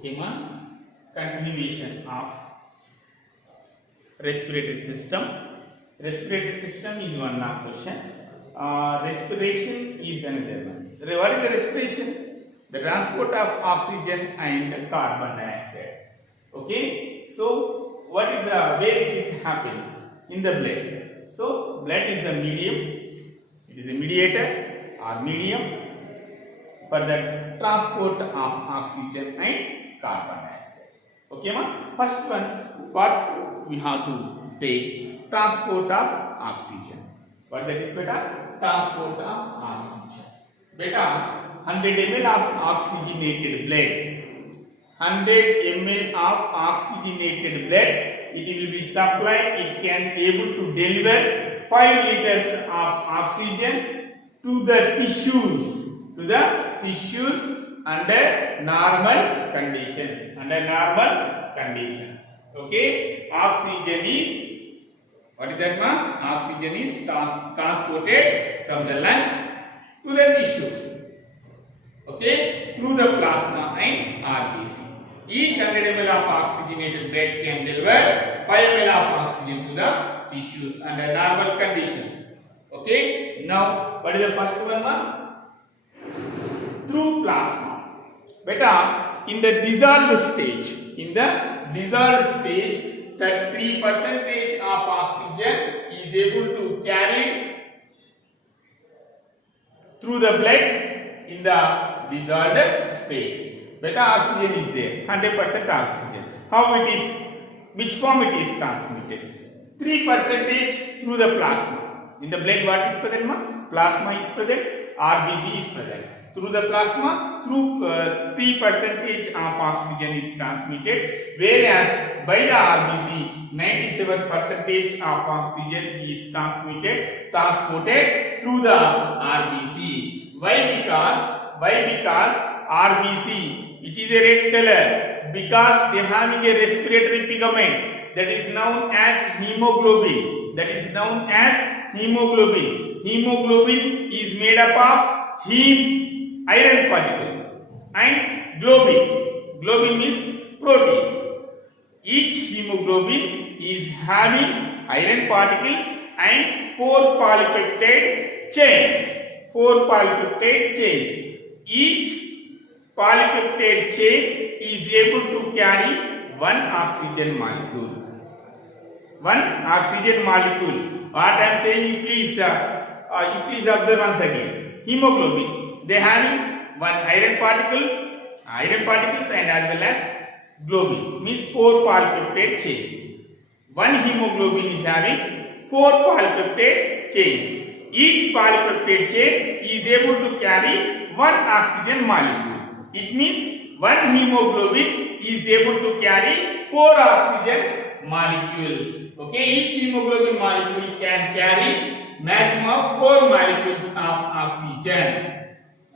Okay, ma? Continuation of respiratory system. Respiratory system is one mark question. Respiration is another one. What is the respiration? The transport of oxygen and carbon dioxide. Okay. So what is where it is happens in the blood? So blood is the medium. It is a mediator or medium for the transport of oxygen and carbon dioxide. Okay, ma? First one, what we have to take? Transport of oxygen. What that is, beta? Transport of oxygen. Beta, 100 ml of oxygenated blood. 100 ml of oxygenated blood. It will be supplied. It can able to deliver 5 liters of oxygen to the tissues. To the tissues under normal conditions. Under normal conditions. Okay. Oxygen is, what is that, ma? Oxygen is transported from the lungs to the tissues. Okay. Through the plasma and RBC. Each 100 ml of oxygenated blood can deliver 5 ml of oxygen to the tissues under normal conditions. Okay. Now, what is the first one, ma? Through plasma. Beta, in the dissolved stage, that 3% of oxygen is able to carry through the blood in the dissolved state. Beta, oxygen is there, 100% oxygen. How it is, which form it is transmitted? 3% through the plasma. In the blood, what is present, ma? Plasma is present, RBC is present. Through the plasma, through 3% of oxygen is transmitted, whereas by the RBC, 97% of oxygen is transported through the RBC. Why? Because RBC, it is a red color because they having a respiratory pigment that is known as hemoglobin. Hemoglobin is made up of iron particle and globin. Globin means protein. Each hemoglobin is having iron particles and 4 polypeptide chains. Each polypeptide chain is able to carry one oxygen molecule. What I am saying, you please observe once again. Hemoglobin, they having one iron particles and as well as globin, means 4 polypeptide chains. One hemoglobin is having 4 polypeptide chains. Each polypeptide chain is able to carry one oxygen molecule. It means one hemoglobin is able to carry 4 oxygen molecules. Okay, each hemoglobin molecule can carry maximum of 4 molecules of oxygen.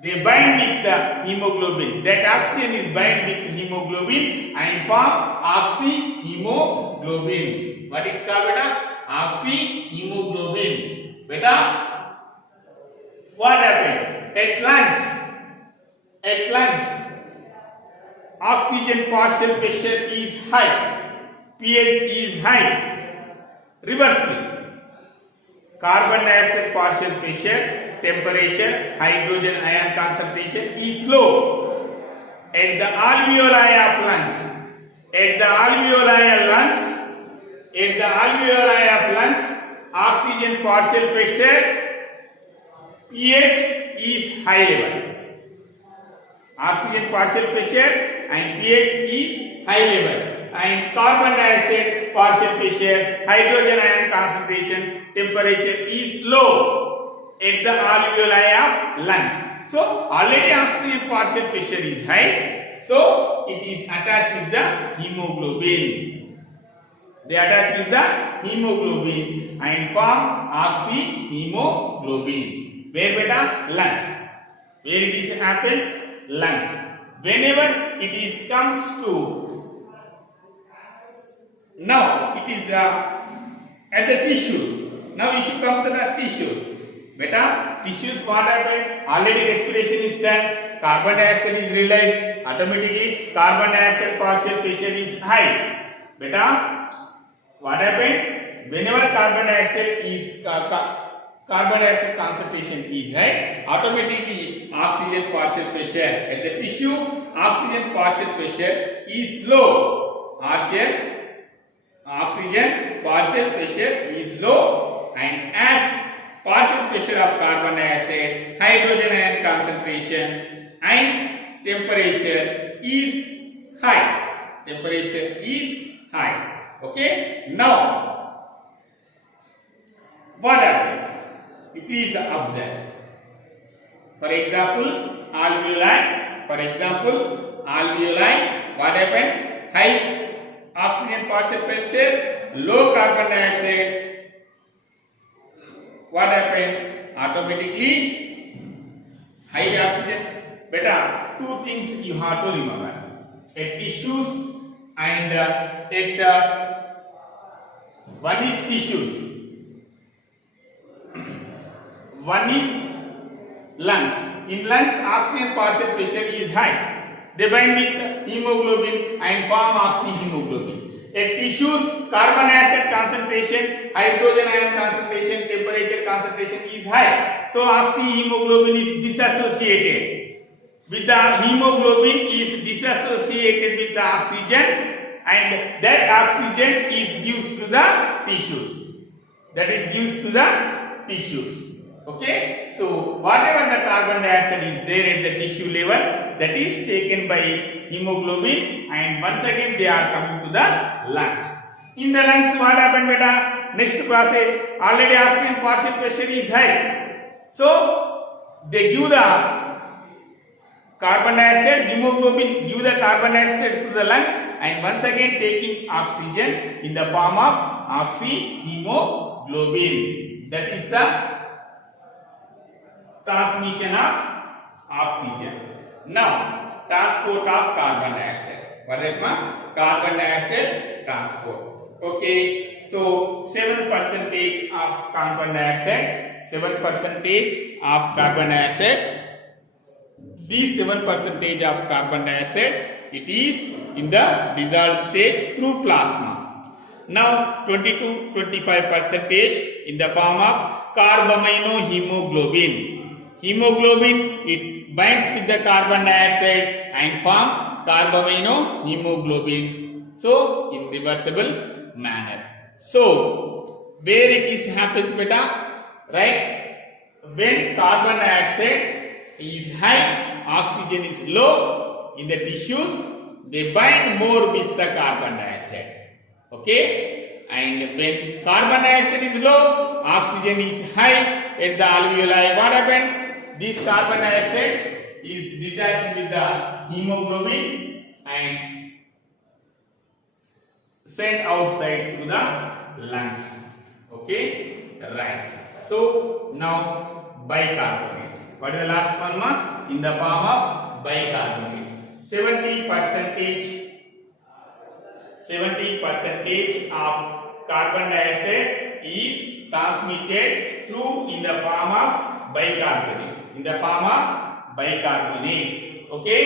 They bind with the hemoglobin. That oxygen is bind with hemoglobin and form oxyhemoglobin. What is called, beta? Oxyhemoglobin. Beta, what happened? At lungs, oxygen partial pressure is high. pH is high. Reversely, carbon dioxide partial pressure, temperature, hydrogen ion concentration is low. At the alveoli of lungs, oxygen partial pressure, pH is high level. Oxygen partial pressure and pH is high level. And carbon dioxide partial pressure, hydrogen ion concentration, temperature is low at the alveoli of lungs. So already oxygen partial pressure is high, so it is attached with the hemoglobin. They attach with the hemoglobin and form oxyhemoglobin. Where, beta? Lungs. Where it is happens? Lungs. Whenever it is comes to, now it is at the tissues. Now we should come to the tissues. Beta, tissues what happened? already respiration is done, carbon dioxide is released, automatically carbon dioxide partial pressure is high. Beta, what happened? Whenever carbon dioxide concentration is high, automatically oxygen partial pressure at the tissue, oxygen partial pressure is low. Oxygen partial pressure is low, and as partial pressure of carbon dioxide, hydrogen ion concentration and temperature is high. Temperature is high. Okay. Now, what happened? Please observe. For example, alveoli. What happened? High oxygen partial pressure, low carbon dioxide. What happened? Automatically high oxygen. Beta, two things you have to remember: at tissues and one is tissues, one is lungs. In lungs, oxygen partial pressure is high. They bind with hemoglobin and form oxyhemoglobin. At tissues, carbon dioxide concentration, hydrogen ion concentration, temperature concentration is high. So oxyhemoglobin is disassociated with the hemoglobin, is disassociated with the oxygen, and that oxygen is gives to the tissues. That is gives to the tissues. Okay, so whatever the carbon dioxide is there at the tissue level, that is taken by hemoglobin, and once again they are coming to the lungs. In the lungs, what happened, beta? Next process, already oxygen partial pressure is high, so they give the carbon dioxide, hemoglobin give the carbon dioxide to the lungs, and once again taking oxygen in the form of oxyhemoglobin. That is the transmission of oxygen. Now, transport of carbon dioxide. What is that? Carbon dioxide transport. Okay, so 7% of carbon dioxide, 7% of carbon dioxide. This 7% of carbon dioxide, it is in the dissolved stage through plasma. Now 20 to 25% in the form of carbaminohemoglobin. Hemoglobin, it binds with the carbon dioxide and form carbaminohemoglobin. So in reversible manner. So where it is happens, beta, right? When carbon dioxide is high, oxygen is low in the tissues, they bind more with the carbon dioxide. Okay, and when carbon dioxide is low, oxygen is high at the alveoli. What happened? This carbon dioxide is detached with the hemoglobin and sent outside to the lungs. Okay, right. So now bicarbonates. What is the last one, ma? In the form of bicarbonates. 70% of carbon dioxide is transmitted through in the form of bicarbonate. Okay,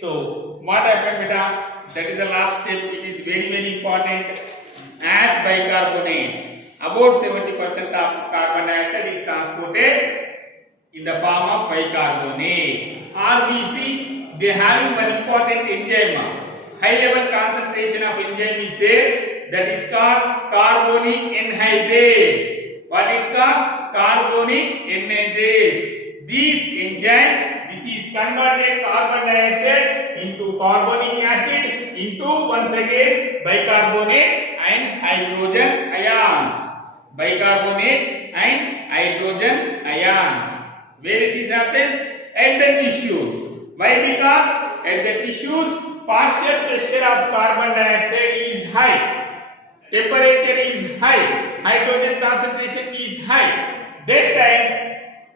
so what happened, beta? That is the last step. It is very, very important. As bicarbonates, about 70% of carbon dioxide is transported in the form of bicarbonate. RBC, they have one important enzyme. High level concentration of enzyme is there. That is called carbonic anhydrase. What is called? Carbonic anhydrase. This enzyme, this is converted carbon dioxide into carbonic acid into once again bicarbonate and hydrogen ions. Bicarbonate and hydrogen ions. Where it is happens? At the tissues. Why? Because at the tissues, partial pressure of carbon dioxide is high, temperature is high, hydrogen concentration is high. That time,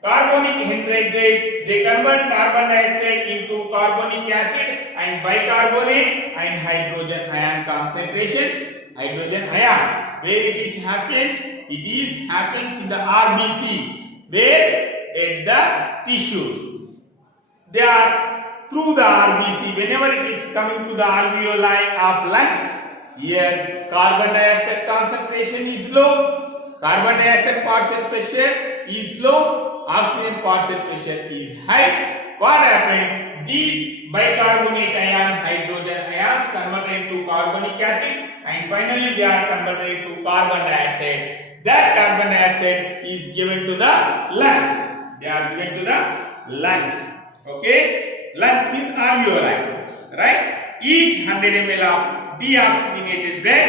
carbonic anhydrase, they convert carbon dioxide into carbonic acid and bicarbonate and hydrogen ion concentration, hydrogen ion. Where it is happens? It is happens in the RBC. Where? At the tissues. through the RBC. Whenever it is coming to the alveoli of lungs, here carbon dioxide concentration is low, carbon dioxide partial pressure is low, oxygen partial pressure is high. What happened? These bicarbonate ion hydrogen ions converted into carbonic acids and finally they are converted into carbon dioxide. That carbon dioxide is given to the lungs. They are given to the lungs. Okay? Lungs means alveoli. Right? Each 100 ml of deoxygenated blood,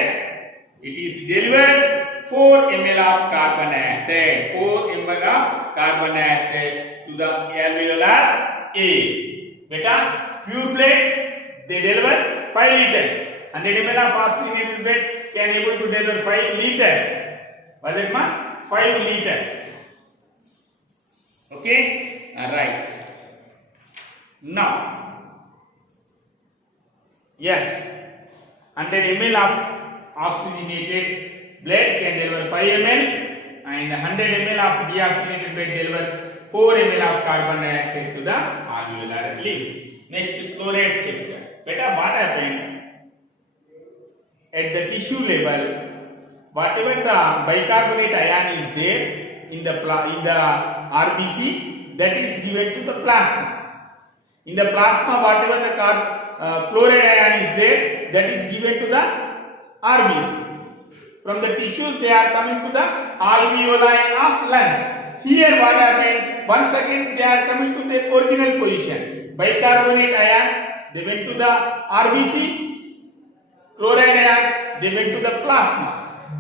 it is delivered 4 ml of carbon dioxide. 4 ml of carbon dioxide to the alveolar A. Beta, pure blood, they deliver 5 liters. 100 ml of oxygenated blood can able to deliver 5 liters. What is that? 5 liters. Okay? Alright. Now, yes, 100 ml of oxygenated blood can deliver 5 ml and 100 ml of deoxygenated blood deliver 4 ml of carbon dioxide to the alveolar leaf. Next, chloride shift. Beta, what happened? At the tissue level, whatever the bicarbonate ion is there in the RBC, that is given to the plasma. In the plasma, whatever the chloride ion is there, that is given to the RBC. From the tissues, they are coming to the alveoli of lungs. Here, what happened? Once again, they are coming to their original position. Bicarbonate ion, they went to the RBC. Chloride ion, they went to the plasma.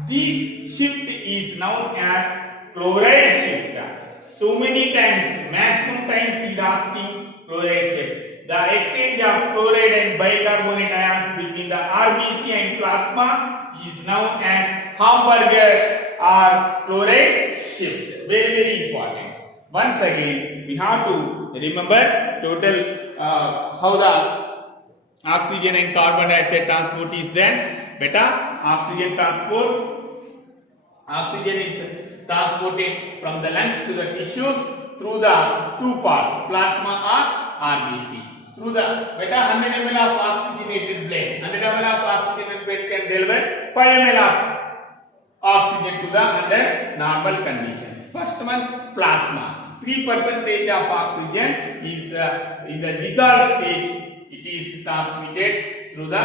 This shift is known as chloride shift. So many times, maximum times he is asking chloride shift. The exchange of chloride and bicarbonate ions between the RBC and plasma is known as Hamburger or chloride shift. Very, very important. Once again, we have to remember total how the oxygen and carbon dioxide transport is done. Beta, oxygen transport. Oxygen is transported from the lungs to the tissues through the two parts, plasma or RBC. Through the beta 100 ml of oxygenated blood. 100 ml of oxygenated blood can deliver 5 ml of oxygen to the under normal conditions. First one, plasma. 3% of oxygen is in the dissolved stage. It is transported through the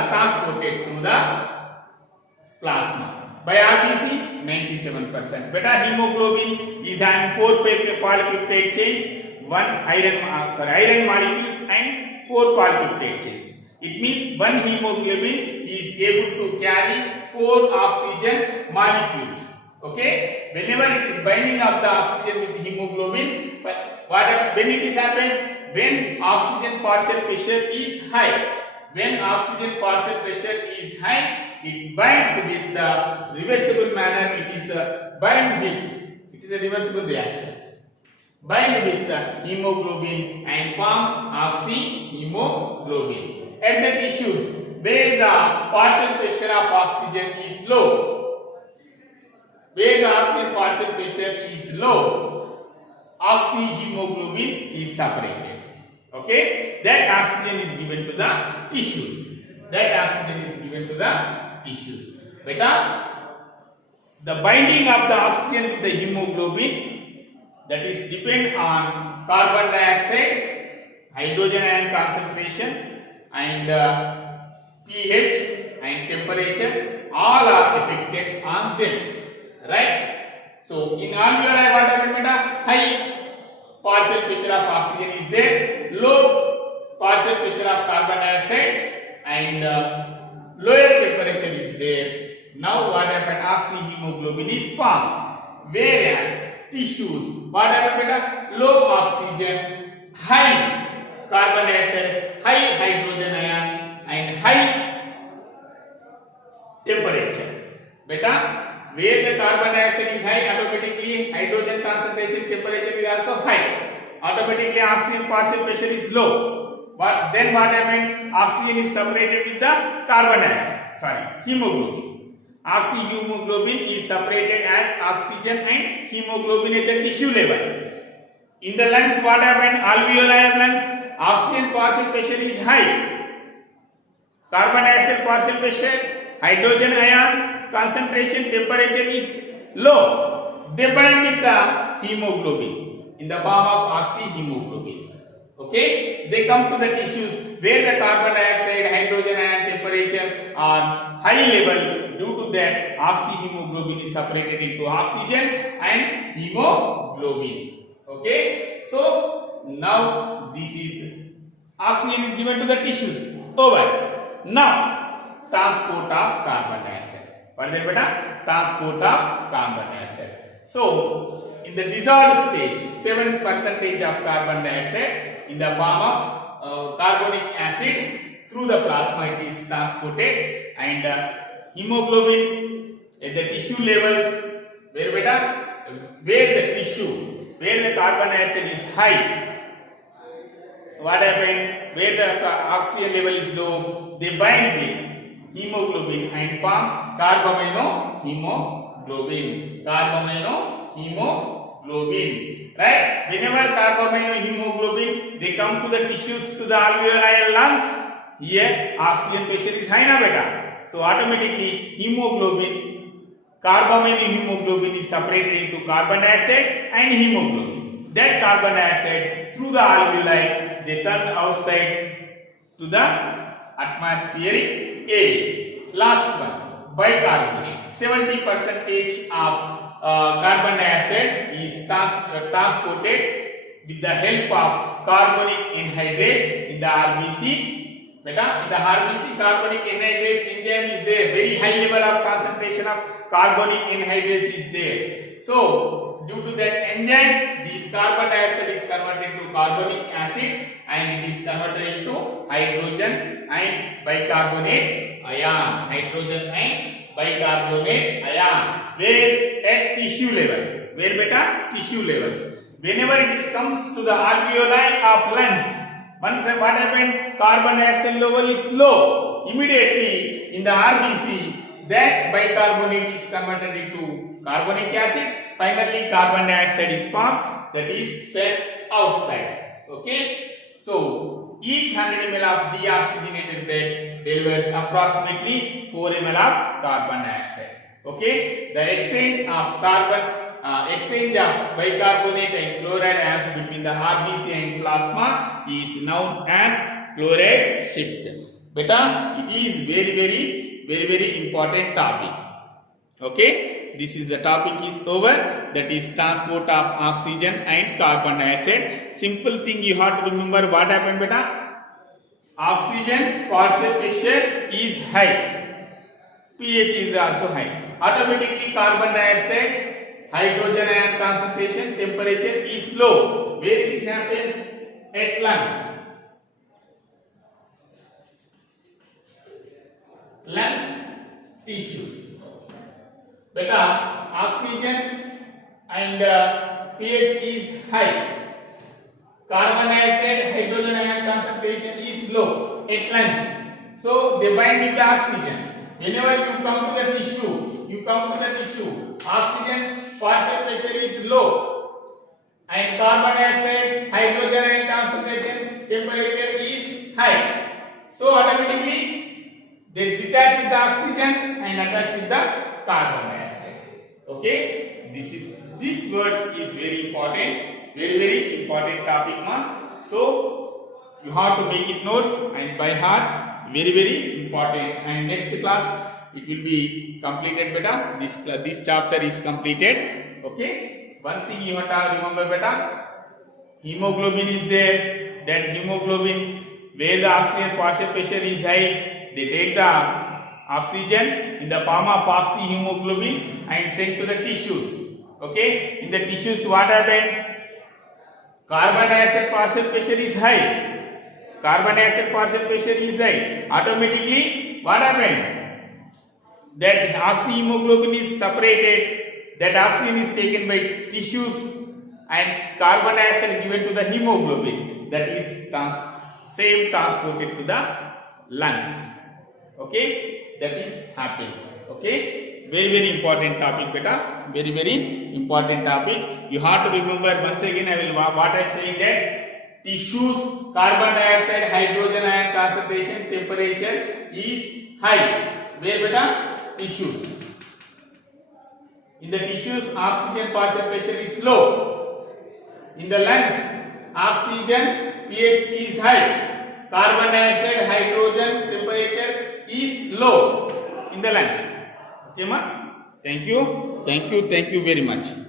plasma. By RBC, 97%. Beta hemoglobin is having 4 polypeptide chains, iron molecules and 4 polypeptide chains. It means one hemoglobin is able to carry 4 oxygen molecules. Okay? Whenever it is binding of the oxygen with hemoglobin, when it is happens, when oxygen partial pressure is high. When oxygen partial pressure is high, it binds with the reversible manner. It is a reversible reaction. Bind with the hemoglobin and form oxyhemoglobin. At the tissues where the partial pressure of oxygen is low, oxyhemoglobin is separated. Okay, that oxygen is given to the tissues. Beta, the binding of the oxygen with the hemoglobin, that is depend on carbon dioxide, hydrogen ion concentration and pH and temperature, all are affected on them. Right? So in alveoli, what happened, beta? High partial pressure of oxygen is there, low partial pressure of carbon dioxide and lower temperature is there. Now what happened? Oxyhemoglobin is formed. Whereas tissues, what happened, beta? Low oxygen, high carbon dioxide, high hydrogen ion and high temperature. Beta, where the carbon dioxide is high, automatically hydrogen concentration, temperature is also high. Automatically oxygen partial pressure is low. But then what happened? Oxygen is separated with the carbon dioxide. Hemoglobin. Oxyhemoglobin is separated as oxygen and hemoglobin at the tissue level. In the lungs, what happened? Alveoli of lungs, oxygen partial pressure is high, carbon dioxide partial pressure, hydrogen ion concentration, temperature is low. They bind with the hemoglobin in the form of oxyhemoglobin. Okay, they come to the tissues where the carbon dioxide, hydrogen ion temperature are high level. Due to that, oxyhemoglobin is separated into oxygen and hemoglobin. Okay, so now this is oxygen is given to the tissues. Over. Now transport of carbon dioxide. What is that, beta? Transport of carbon dioxide. So in the dissolved stage, 7% of carbon dioxide in the form of carbonic acid through the plasma it is transported, and hemoglobin at the tissue levels where beta, where the tissue, where the carbon dioxide is high, what happened, where the oxygen level is low, they bind with hemoglobin and form carbamino hemoglobin. Carbamino hemoglobin, right? Whenever carbamino hemoglobin they come to the tissues, to the alveoli and lungs, here oxygen pressure is high na beta, so automatically hemoglobin, carbamino hemoglobin is separated into carbon dioxide and hemoglobin. That carbon dioxide through the alveoli they send outside to the atmospheric air. Last one, bicarbonate. 70% of carbon dioxide is transported with the help of carbonic anhydrase in the RBC. Beta, in the RBC, carbonic anhydrase enzyme is there. Very high level of concentration of carbonic anhydrase is there. So, due to that enzyme, this carbon dioxide is converted to carbonic acid and it is converted into hydrogen and bicarbonate ion. Hydrogen and bicarbonate ion. Where at tissue levels. Where beta? Tissue levels. Whenever it comes to the alveoli of lungs, once what happened? Carbon dioxide level is low. Immediately in the RBC, that bicarbonate is converted into carbonic acid. Finally, carbon dioxide is formed, that is sent outside. Okay. So each 100 ml of deoxygenated bed delivers approximately 4 ml of carbon dioxide. Okay. The exchange of bicarbonate and chloride ions between the RBC and plasma is known as chloride shift. Beta, it is very important topic. Okay, this is the topic is over. That is transport of oxygen and carbon dioxide. Simple thing you have to remember. What happened, beta? Oxygen partial pressure is high. pH is also high. Automatically carbon dioxide, hydrogen ion concentration, temperature is low. Where it happens? At lungs. Lungs tissues. Beta, oxygen and pH is high. Carbon dioxide, hydrogen ion concentration is low at lungs. So they bind with the oxygen. Whenever you come to the tissue, oxygen partial pressure is low and carbon dioxide, hydrogen ion concentration, temperature is high. So automatically they detach with the oxygen and attach with the carbon dioxide. Okay, this verse is very important topic ma. So you have to make it notes and by heart. Very important. And next class it will be completed, beta. This chapter is completed. Okay. One thing you have to remember, beta. Hemoglobin is there. That hemoglobin, where the oxygen partial pressure is high, they take the oxygen in the form of oxyhemoglobin and send to the tissues. Okay. In the tissues, what happened? Carbon dioxide partial pressure is high. Carbon dioxide partial pressure is high. Automatically, what happened? That oxyhemoglobin is separated. That oxygen is taken by tissues and carbon dioxide given to the hemoglobin. That is transported to the lungs. Okay, that is happens. Okay, very important topic, beta. Very important topic. You have to remember once again. I will what I am saying that tissues carbon dioxide hydrogen ion concentration temperature is high. Where beta? Tissues. In the tissues oxygen partial pressure is low. In the lungs oxygen pH is high, carbon dioxide hydrogen temperature is low in the lungs. Okay ma? Thank you very much.